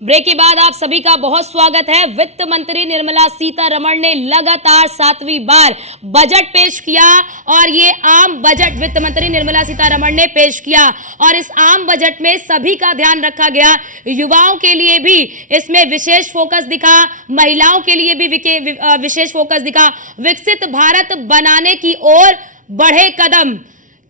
Break के बाद आप सभी का बहुत स्वागत है। वित्त मंत्री निर्मला सीतारमण ने लगातार 7वीं बार बजट पेश किया और ये आम बजट वित्त मंत्री निर्मला सीतारमण ने पेश किया और इस आम बजट में सभी का ध्यान रखा गया। युवाओं के लिए भी इसमें विशेष फोकस दिखा, महिलाओं के लिए भी विशेष फोकस दिखा। विकसित भारत बनाने की ओर बढ़े कदम,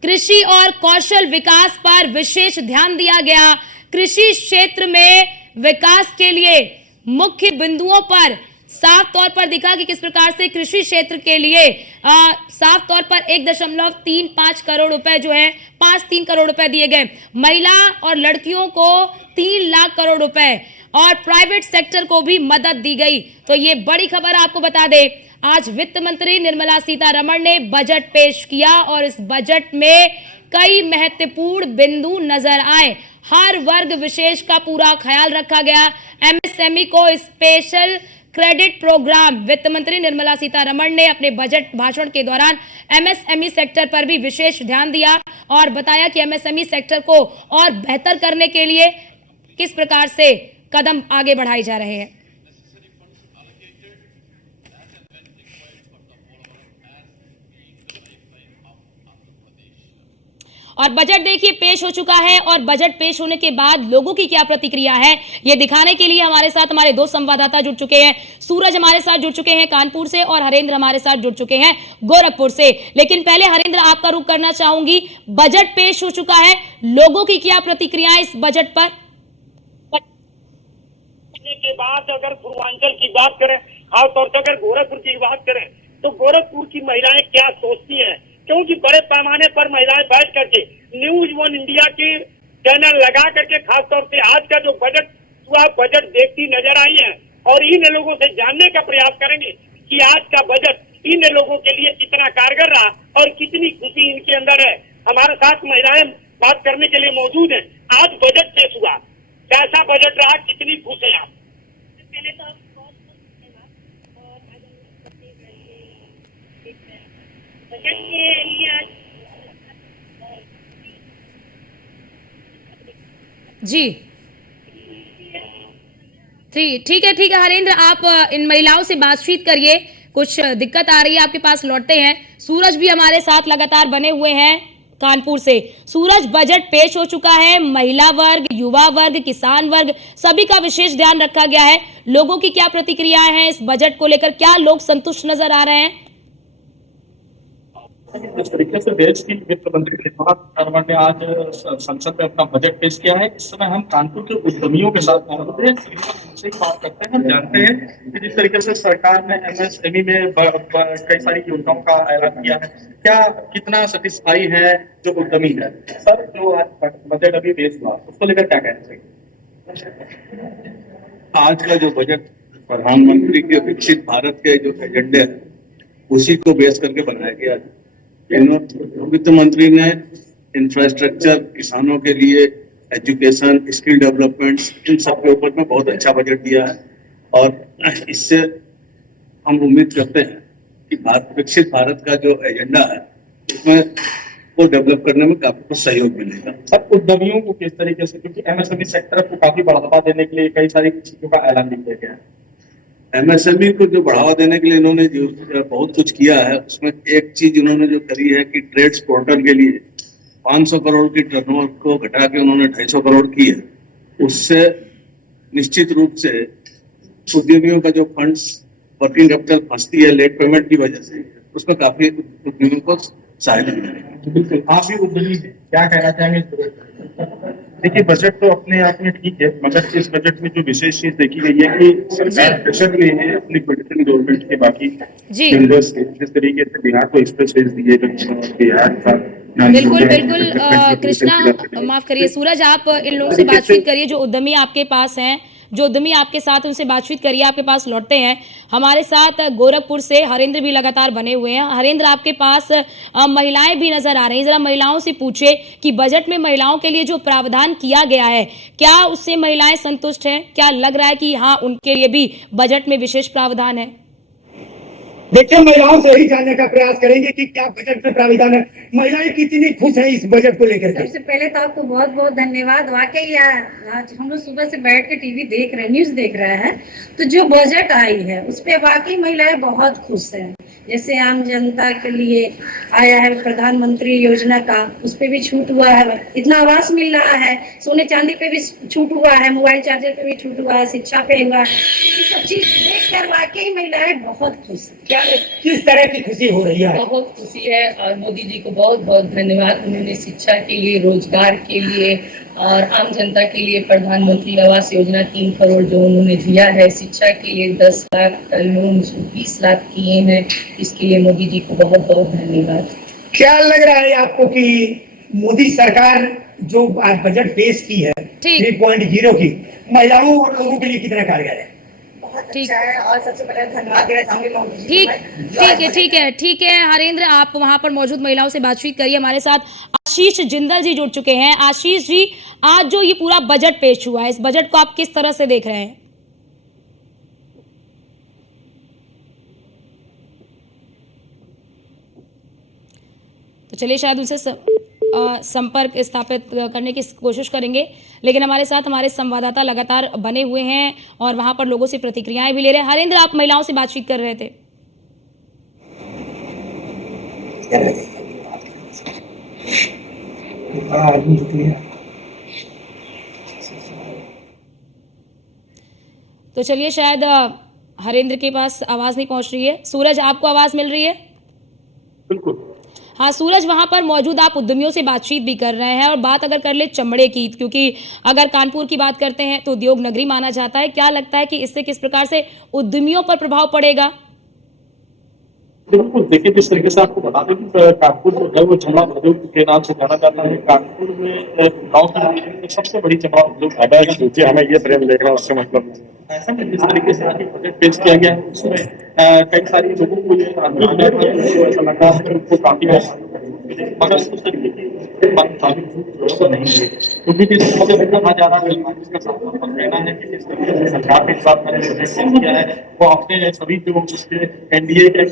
कृषि और कौशल विकास पर विशेष ध्यान दिया गया। कृषि क्षेत्र में विकास के लिए मुख्य बिंदुओं पर साफ तौर पर दिखा कि किस प्रकार से कृषि क्षेत्र के लिए साफ तौर पर 1.35 करोड़ रुपए जो है 5-3 करोड़ रुपए दिए गए। महिला और लड़कियों को 3 लाख करोड़ रुपए और प्राइवेट सेक्टर को भी मदद दी गई। तो ये बड़ी खबर आपको बता दे, आज वित्त मंत्री निर्मला सीतारमण ने बजट पेश किया और इस बजट में कई महत्वपूर्ण बिंदु नजर आए। हर वर्ग विशेष का पूरा ख्याल रखा गया। एमएसएमई को स्पेशल क्रेडिट प्रोग्राम, वित्त मंत्री निर्मला सीतारमण ने अपने बजट भाषण के दौरान एमएसएमई सेक्टर पर भी विशेष ध्यान दिया और बताया कि एमएसएमई सेक्टर को और बेहतर करने के लिए किस प्रकार से कदम आगे बढ़ाए जा रहे हैं। और बजट देखिए पेश हो चुका है और बजट पेश होने के बाद लोगों की क्या प्रतिक्रिया है ये दिखाने के लिए हमारे साथ हमारे दो संवाददाता जुड़ चुके हैं। सूरज हमारे साथ जुड़ चुके हैं कानपुर से और हरेंद्र हमारे साथ जुड़ चुके हैं गोरखपुर से। लेकिन पहले हरेंद्र आपका रुख करना चाहूंगी, बजट पेश हो चुका है, लोगों की क्या प्रतिक्रिया इस बजट पर? के बाद अगर पूर्वांचल की बात करें, खासतौर से अगर गोरखपुर की बात करें, तो गोरखपुर की महिलाएं क्या सोचती हैं, क्योंकि बड़े पैमाने पर महिलाएं बैठ करके न्यूज 1 इंडिया के चैनल लगा करके खासतौर से आज का जो बजट हुआ बजट देखती नजर आई है और इन लोगों से जानने का प्रयास करेंगे कि आज का बजट इन लोगों के लिए कितना कारगर रहा और कितनी खुशी इनके अंदर है। हमारे साथ महिलाएं बात करने के लिए मौजूद है। आज बजट पेश हुआ, कैसा बजट रहा, कितनी खुश है आप? पहले तो जी ठीक है हरेंद्र, आप इन महिलाओं से बातचीत करिए, कुछ दिक्कत आ रही है आपके पास लौटते हैं। सूरज भी हमारे साथ लगातार बने हुए हैं कानपुर से। सूरज, बजट पेश हो चुका है, महिला वर्ग, युवा वर्ग, किसान वर्ग सभी का विशेष ध्यान रखा गया है। लोगों की क्या प्रतिक्रियाएं हैं इस बजट को लेकर, क्या लोग संतुष्ट नजर आ रहे हैं? जिस तरीके से देश की वित्त मंत्री निर्मला सीतारमण ने आज संसद में अपना बजट पेश किया है, इस समय हम कानपुर के उद्यमियों के साथ मौजूद हैं, उनसे बात करते हैं। हम जानते हैं कि जिस तरीके से सरकार ने एमएसएमई में कई सारी योजनाओं का ऐलान किया है, क्या कितना सेटिस्फाई है जो उद्यमी है? सर, जो आज बजट अभी पेश हुआ उसको लेकर क्या कहना चाहिए? आज का जो बजट प्रधानमंत्री के विकसित भारत के जो एजेंडे है उसी को बेस करके बनाया गया है। वित्त मंत्री ने इंफ्रास्ट्रक्चर, किसानों के लिए एजुकेशन, स्किल डेवलपमेंट, इन सब के ऊपर में बहुत अच्छा बजट दिया है और इससे हम उम्मीद करते हैं कि विकसित भारत का जो एजेंडा है उसमें को डेवलप करने में काफी कुछ सहयोग मिलेगा। अब उद्यमियों को किस तरीके से, क्योंकि एमएसएमई सेक्टर को काफी बढ़ावा देने के लिए कई सारी चीजों का ऐलान भी किया गया है। एमएसएमई को जो बढ़ावा देने के लिए इन्होंने जो बहुत कुछ किया है, उसमें एक चीज इन्होंने जो करी है कि ट्रेड्स पोर्टल के लिए 500 करोड़ की टर्नओवर को घटा के उन्होंने 250 करोड़ की है। उससे निश्चित रूप से उद्यमियों का जो फंड्स, वर्किंग कैपिटल फंसती है लेट पेमेंट की वजह से, उसमें काफी उद्यमियों को सहायता मिलेगी। बिल्कुल, आप भी उद्यमी हैं, क्या कहना चाहेंगे? देखिए, बजट तो अपने आप में ठीक है, मगर इस बजट में जो विशेष चीज देखी गई है कि सरकार प्रेशर में है अपनी पॉलिटिकल गवर्नमेंट के बाकी मेंबर्स के, जिस तरीके से बिहार को एक्सप्रेस वेज दिए, बिहार का बिल्कुल कृष्णा, माफ करिए सूरज, आप इन लोगों से बातचीत करिए जो उद्यमी आपके पास हैं, जो उद्यमी आपके साथ, उनसे बातचीत करिए, आपके पास लौटते हैं। हमारे साथ गोरखपुर से हरेंद्र भी लगातार बने हुए हैं। हरेंद्र, आपके पास महिलाएं भी नजर आ रही हैं, जरा महिलाओं से पूछे कि बजट में महिलाओं के लिए जो प्रावधान किया गया है क्या उससे महिलाएं संतुष्ट हैं? क्या लग रहा है कि हाँ उनके लिए भी बजट में विशेष प्रावधान है? देखिए, महिलाओं से ही जानने का प्रयास करेंगे कि क्या बजट में प्राविधान है, महिलाएं कितनी खुश हैं इस बजट को लेकर के। सबसे पहले तो आपको बहुत बहुत धन्यवाद। वाकई आज हम लोग सुबह से बैठ के टीवी देख रहे हैं, न्यूज देख रहे हैं, तो जो बजट आई है उस पे वाकई महिलाएं बहुत खुश हैं। जैसे आम जनता के लिए आया है प्रधानमंत्री योजना का, उस पे भी छूट हुआ है, इतना आवास मिल रहा है, सोने चांदी पे भी छूट हुआ है, मोबाइल चार्जर पे भी छूट हुआ है, शिक्षा पे हुआ है। ये सब चीज देख कर वाकई महिलाएं बहुत खुश हैं। क्या किस तरह की खुशी हो रही है? बहुत खुशी है और मोदी जी को बहुत बहुत धन्यवाद। उन्होंने शिक्षा के लिए, रोजगार के लिए और आम जनता के लिए प्रधानमंत्री आवास योजना 3 करोड़ जो उन्होंने दिया है, शिक्षा के लिए 10 लाख लोन 20 लाख किए हैं, इसके लिए मोदी जी को बहुत बहुत धन्यवाद। क्या लग रहा है आपको कि मोदी सरकार जो बजट पेश की है 3.0 की, महिलाओं और लोगों के लिए कितना कारगर है? ठीक है, और सबसे पहले धन्यवाद देना चाहूंगी मोदी जी को। ठीक है हरेंद्र, आप वहां पर मौजूद महिलाओं से बातचीत करिए। हमारे साथ आशीष जिंदल जी जुड़ चुके हैं। आशीष जी, आज जो ये पूरा बजट पेश हुआ है, इस बजट को आप किस तरह से देख रहे हैं? तो चलिए शायद उनसे संपर्क स्थापित करने की कोशिश करेंगे, लेकिन हमारे साथ हमारे संवाददाता लगातार बने हुए हैं और वहां पर लोगों से प्रतिक्रियाएं भी ले रहे हैं। हरेंद्र, आप महिलाओं से बातचीत कर रहे थे। तो चलिए शायद हरेंद्र के पास आवाज नहीं पहुंच रही है। सूरज, आपको आवाज मिल रही है? बिल्कुल। हाँ सूरज, वहां पर मौजूद आप उद्यमियों से बातचीत भी कर रहे हैं और बात अगर कर ले चमड़े की, क्योंकि अगर कानपुर की बात करते हैं तो उद्योग नगरी माना जाता है, क्या लगता है कि इससे किस प्रकार से उद्यमियों पर प्रभाव पड़ेगा? बिल्कुल, देखिए जिस तरीके से आपको बता दें कि कानपुर जो है वो चमड़ा उद्योग के नाम से जाना जाता है। कानपुर में गाँव की सबसे बड़ी चमड़ा उद्योग है। हमें ये प्रेम देखना उसका मतलब ऐसा कि जिस तरीके से आज बजट पेश किया गया है उसमें कई सारी लोगों को ये ऐसा लग रहा है कि उनको काफी मगर उस तरीके की नहीं है, क्योंकि जिस मौके पर कहा जा रहा है इसका साफ कहना है कि जिस तरीके से सरकार के साथ मैंने बजट पेश किया है वो अपने सभी जो उसके एनडीए के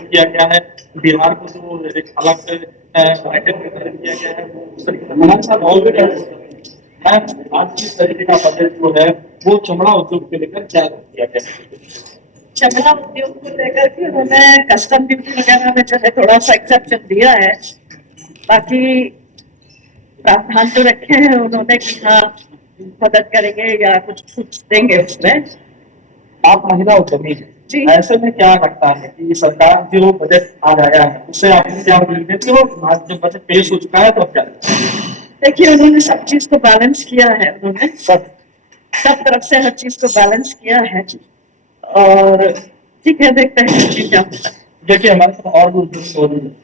किया गया है। बिहार को जो एक अलग से किया गया है वो उस तरीके से हमारे साथ ऑलरेडी आज किस तरीके का बजट जो है वो चमड़ा उद्योग को लेकर क्या किया गया? चमड़ा उद्योग को लेकर के उन्होंने कस्टम ड्यूटी वगैरह में जो है थोड़ा सा एक्सेप्शन दिया है, बाकी प्रावधान जो रखे हैं उन्होंने कि हाँ मदद करेंगे या कुछ देंगे उसमें। आप महिला उद्यमी हैं, ऐसे में क्या लगता है कि सरकार जो बजट आज आया है उससे आपने क्या उम्मीद है कि वो जब बजट पेश हो चुका है तो क्या? देखिए, उन्होंने सब चीज को बैलेंस किया है, उन्होंने सब तरफ से हर चीज को बैलेंस किया है और ठीक है, देखते हैं क्या होता है। देखिए हमारे साथ और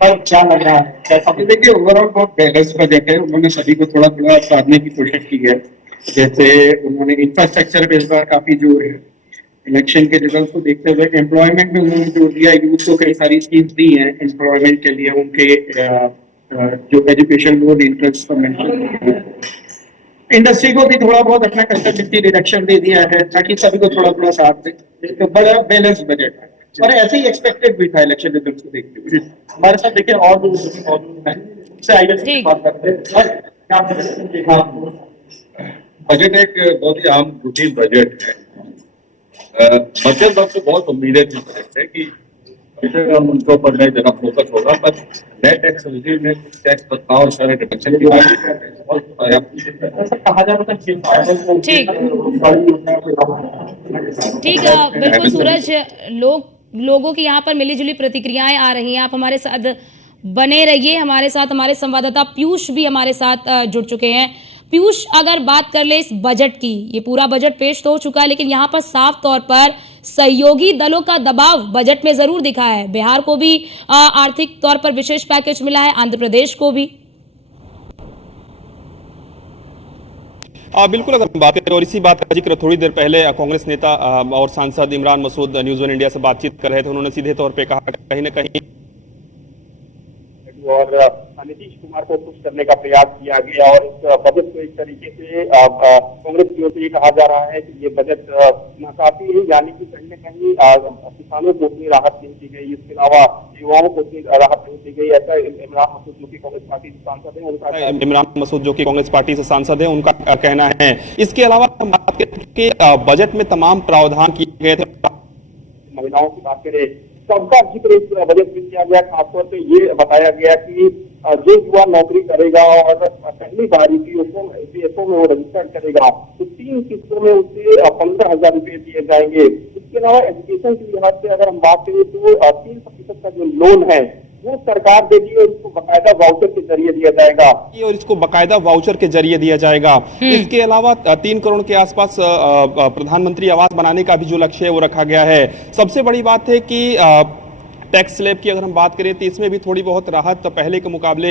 पर क्या लग रहा है कैसा? देखिए ओवरऑल बहुत बैलेंस बजट है। उन्होंने सभी को थोड़ा थोड़ा साधने की कोशिश की है। जैसे उन्होंने इंफ्रास्ट्रक्चर पे इस बार काफी जोर है। इलेक्शन के रिजल्ट को देखते हुए एम्प्लॉयमेंट में उन्होंने जोर दिया, यूथ को कई सारी स्कीम्स दी हैं एम्प्लॉयमेंट के लिए, उनके जो एजुकेशन लोन इंटरेस्ट इंडस्ट्री को भी थोड़ा बहुत अपना कंस्ट्रक्टिव रिडक्शन दे दिया है ताकि सभी को थोड़ा थोड़ा साथ दे। तो बड़ा बैलेंस बजट है और ऐसे ही एक्सपेक्टेड भी था इलेक्शन रिजल्ट को देखते हुए। हमारे साथ देखिए और लोग मौजूद हैं, उससे आइए बात करते हैं। बजट एक बहुत ही आम रूटीन बजट है। बजट वक्त बहुत उम्मीदें थी बजट है कि हम उनको पर नए जरा फोकस होगा, पर नए टैक्स रिजीव में कुछ टैक्स बदलाव और सारे रिडक्शन की बात कहा जा रहा था। ठीक है, बिल्कुल सूरज, लोगों की यहाँ पर मिलीजुली प्रतिक्रियाएं आ रही हैं। आप हमारे साथ बने रहिए, हमारे साथ हमारे संवाददाता पीयूष भी हमारे साथ जुड़ चुके हैं। पीयूष, अगर बात कर ले इस बजट की, ये पूरा बजट पेश तो हो चुका है, लेकिन यहाँ पर साफ तौर पर सहयोगी दलों का दबाव बजट में जरूर दिखा है। बिहार को भी आर्थिक तौर पर विशेष पैकेज मिला है, आंध्र प्रदेश को भी। बिल्कुल, अगर बात करें और इसी बात का जिक्र थोड़ी देर पहले कांग्रेस नेता और सांसद इमरान मसूद न्यूज़ 1 इंडिया से बातचीत कर रहे थे। उन्होंने सीधे तौर पे कहा कहीं ना कहीं और नीतीश कुमार को खुश करने का प्रयास किया गया और इस बजट को एक तरीके से कांग्रेस की ओर से ये कहा जा रहा है कि ये बजट नाकाफी है, यानी कि कहीं न कहीं किसानों को उतनी राहत नहीं दी गई, इसके अलावा युवाओं को उतनी राहत नहीं दी गई। ऐसा इमरान मसूद जो कि कांग्रेस पार्टी से सांसद है उनका इमरान मसूद जो कि कांग्रेस पार्टी से सांसद है उनका कहना है। इसके अलावा हम बात करें कि बजट में तमाम प्रावधान किए गए थे। महिलाओं की बात करें, सबका जिक्र इस बजट में किया गया। खासतौर पे ये बताया गया कि जो युवा नौकरी करेगा और पहली बार ईपीएफओ में वो रजिस्टर करेगा तो 3 किस्तों में उसे 15,000 रुपए दिए जाएंगे। इसके अलावा एजुकेशन की लिहाज से अगर हम बात करें तो 3% का जो लोन है वो सरकार देगी और इसको बकायदा वाउचर के जरिए दिया जाएगा और इसको बकायदा वाउचर के जरिए दिया जाएगा। इसके अलावा 3 करोड़ के आसपास प्रधानमंत्री आवास बनाने का भी जो लक्ष्य है वो रखा गया है। सबसे बड़ी बात है कि टैक्स स्लैब की अगर हम बात करें तो इसमें भी थोड़ी बहुत राहत पहले के मुकाबले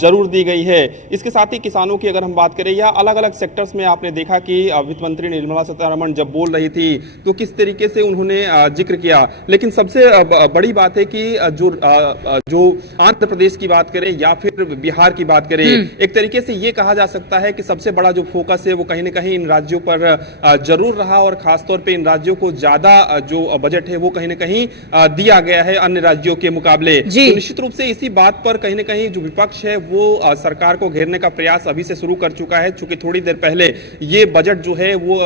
जरूर दी गई है। इसके साथ ही किसानों की अगर हम बात करें या अलग अलग सेक्टर्स में आपने देखा कि वित्त मंत्री निर्मला सीतारमण जब बोल रही थी तो किस तरीके से उन्होंने जिक्र किया। लेकिन सबसे बड़ी बात है कि जो आंध्र प्रदेश की बात करें या फिर बिहार की बात करें, एक तरीके से ये कहा जा सकता है कि सबसे बड़ा जो फोकस है वो कहीं ना कहीं इन राज्यों पर जरूर रहा और खासतौर पर इन राज्यों को ज्यादा जो बजट है वो कहीं ना कहीं दिया गया है अन्य राज्यों के मुकाबले। तो निश्चित रूप से इसी बात पर कहीं ना कहीं जो विपक्ष है वो सरकार को घेरने का प्रयास अभी से शुरू कर चुका है, चूंकि थोड़ी देर पहले ये बजट जो है वो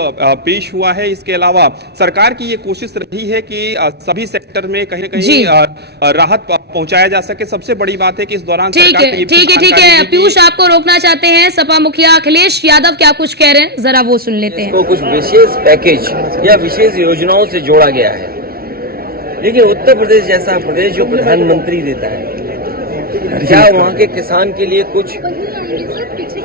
पेश हुआ है। इसके अलावा सरकार की ये कोशिश रही है कि सभी सेक्टर में कहीं ना कहीं राहत पहुंचाया जा सके। सबसे बड़ी बात है कि इस दौरान ठीक है पीयूष, आपको रोकना चाहते हैं सपा मुखिया अखिलेश यादव, क्या कुछ कह रहे हैं जरा वो सुन लेते हैं। तो कुछ विशेष पैकेज या विशेष योजनाओं से जोड़ा गया है, लेकिन उत्तर प्रदेश जैसा प्रदेश जो प्रधानमंत्री देता है, क्या वहाँ के किसान के लिए कुछ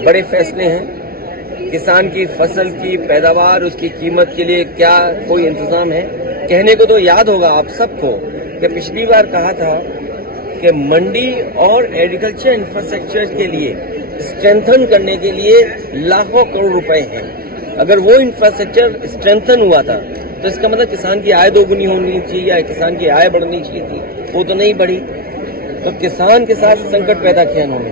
बड़े फैसले हैं? किसान की फसल की पैदावार, उसकी कीमत के लिए क्या कोई इंतजाम है? कहने को तो याद होगा आप सबको कि पिछली बार कहा था कि मंडी और एग्रीकल्चर इंफ्रास्ट्रक्चर के लिए स्ट्रेंथन करने के लिए लाखों करोड़ रुपए हैं। अगर वो इंफ्रास्ट्रक्चर स्ट्रेंथन हुआ था तो इसका मतलब किसान की आय दोगुनी होनी चाहिए या किसान की आय बढ़नी चाहिए थी, वो तो नहीं बढ़ी। तो किसान के साथ संकट पैदा किया इन्होंने,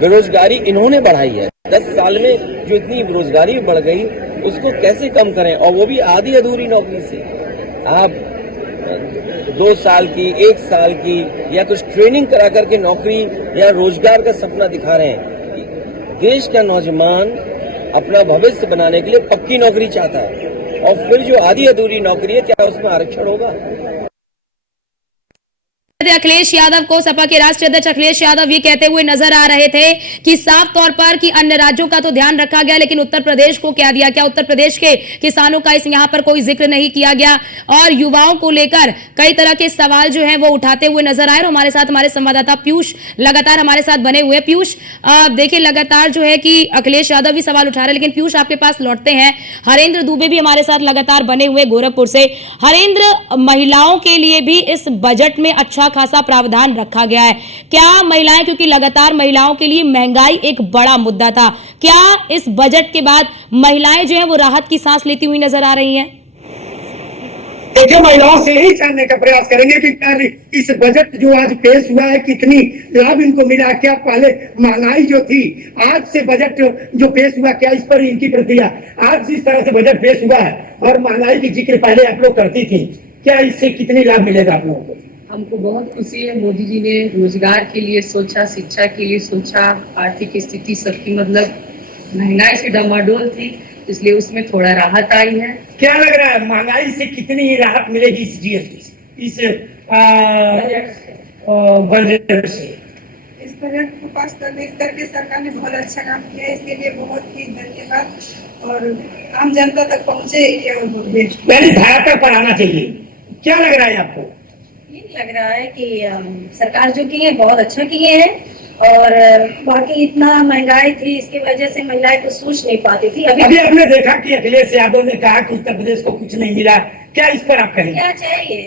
बेरोजगारी इन्होंने बढ़ाई है। 10 साल में जो इतनी बेरोजगारी बढ़ गई उसको कैसे कम करें, और वो भी आधी अधूरी नौकरी से। आप 2 साल की 1 साल की या कुछ ट्रेनिंग करा करके नौकरी या रोजगार का सपना दिखा रहे हैं। देश का नौजवान अपना भविष्य बनाने के लिए पक्की नौकरी चाहता है, और फिर जो आधी अधूरी नौकरी है क्या उसमें आरक्षण होगा? अखिलेश यादव को सपा के राष्ट्रीय अध्यक्ष अखिलेश यादव ये कहते हुए नजर आ रहे थे कि साफ तौर पर कि अन्य राज्यों का तो ध्यान रखा गया लेकिन उत्तर प्रदेश को क्या दिया, क्या उत्तर प्रदेश के किसानों का इस यहाँ पर कोई जिक्र नहीं किया गया। और युवाओं को लेकर कई तरह के सवाल जो है वो उठाते हुए नजर आए। और हमारे साथ हमारे संवाददाता पीयूष लगातार हमारे साथ बने हुए। पीयूष, देखिए लगातार जो है कि अखिलेश यादव भी सवाल उठा रहे हैं, लेकिन पीयूष आपके पास लौटते हैं। हरेंद्र दुबे भी हमारे साथ लगातार बने हुए गोरखपुर से। हरेंद्र, महिलाओं के लिए भी इस बजट में अच्छा खासा प्रावधान रखा गया है। क्या महिलाएं, क्योंकि लगातार महिलाओं के लिए महंगाई एक बड़ा मुद्दा था, क्या इस बजट के बाद महिलाएं जो है वो राहत की सांस लेती हुई नजर आ रही हैं? देखिए, महिलाओं से ही जानने का प्रयास करेंगे कि इस बजट जो आज पेश हुआ है कितनी लाभ इनको मिला। क्या पहले महंगाई जो थी, आज से बजट जो पेश हुआ, क्या इस पर इनकी प्रतिक्रिया? आज जिस तरह से बजट पेश हुआ है और महंगाई की जिक्र पहले आप लोग करती थी, क्या इससे कितनी लाभ मिलेगा आप लोगों को? हमको बहुत खुशी है, मोदी जी ने रोजगार के लिए सोचा, शिक्षा के लिए सोचा, आर्थिक स्थिति सबकी मतलब महंगाई से डमाडोल थी, इसलिए उसमें थोड़ा राहत आई है। क्या लग रहा है महंगाई से कितनी राहत मिलेगी इस जीएसटी से, इस बजट से? इस बजट को पास करके सरकार ने बहुत अच्छा काम किया, इसके लिए बहुत ही धन्यवाद। और आम जनता तक पहुँचे धरातल पर आना चाहिए। क्या लग रहा है आपको? ये लग रहा है कि सरकार जो की है बहुत अच्छा किए हैं, और बाकी इतना महंगाई थी इसकी वजह से महिलाएं को सोच नहीं पाती थी। अभी आपने देखा कि अखिलेश यादव ने कहा कि उत्तर प्रदेश को कुछ नहीं मिला, क्या इस पर आप कहेंगे? क्या चाहिए?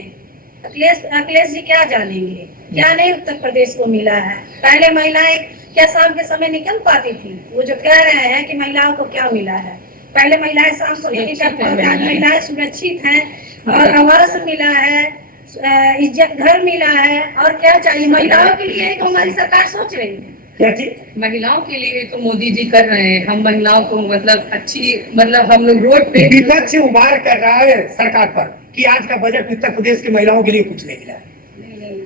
अखिलेश जी क्या जानेंगे, क्या नहीं उत्तर प्रदेश को मिला है? पहले महिलाएं क्या शाम के समय निकल पाती थी? वो जो कह रहे हैं कि महिलाओं को क्या मिला है, पहले महिलाएं शाम को नहीं निकल पाती, महिलाएं सुरक्षित हैं और आवास मिला है, इज्जत घर मिला है, और क्या चाहिए महिलाओं के लिए? एक हमारी सरकार सोच रही है। क्या चीज? महिलाओं के लिए तो मोदी जी कर रहे हैं। हम महिलाओं को मतलब अच्छी, मतलब हम लोग रोड पे विपक्ष उबार कर रहा है सरकार पर कि आज का बजट उत्तर प्रदेश की महिलाओं के लिए कुछ नहीं मिला है। नहीं,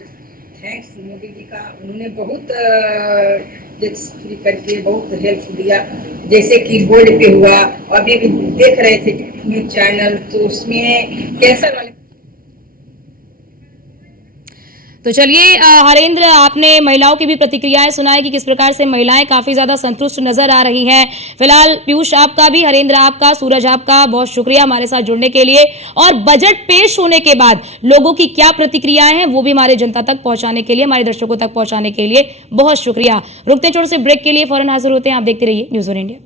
थैंक्स मोदी जी का, उन्होंने बहुत टैक्स फ्री करके बहुत हेल्प दिया। जैसे कि गोल्ड पे हुआ, अभी भी देख रहे थे न्यूज चैनल, तो उसमें कैंसर वाले। तो चलिए हरेंद्र, आपने महिलाओं की भी प्रतिक्रियाएं सुनाई कि किस प्रकार से महिलाएं काफी ज्यादा संतुष्ट नजर आ रही हैं। फिलहाल पीयूष आपका भी, हरेंद्र आपका, सूरज आपका बहुत शुक्रिया हमारे साथ जुड़ने के लिए। और बजट पेश होने के बाद लोगों की क्या प्रतिक्रियाएं हैं वो भी हमारे जनता तक पहुंचाने के लिए, हमारे दर्शकों तक पहुंचाने के लिए बहुत शुक्रिया। रुकते छोटे से ब्रेक के लिए फौरन हाजिर होते हैं। आप देखते रहिए न्यूज़ ऑन इंडिया।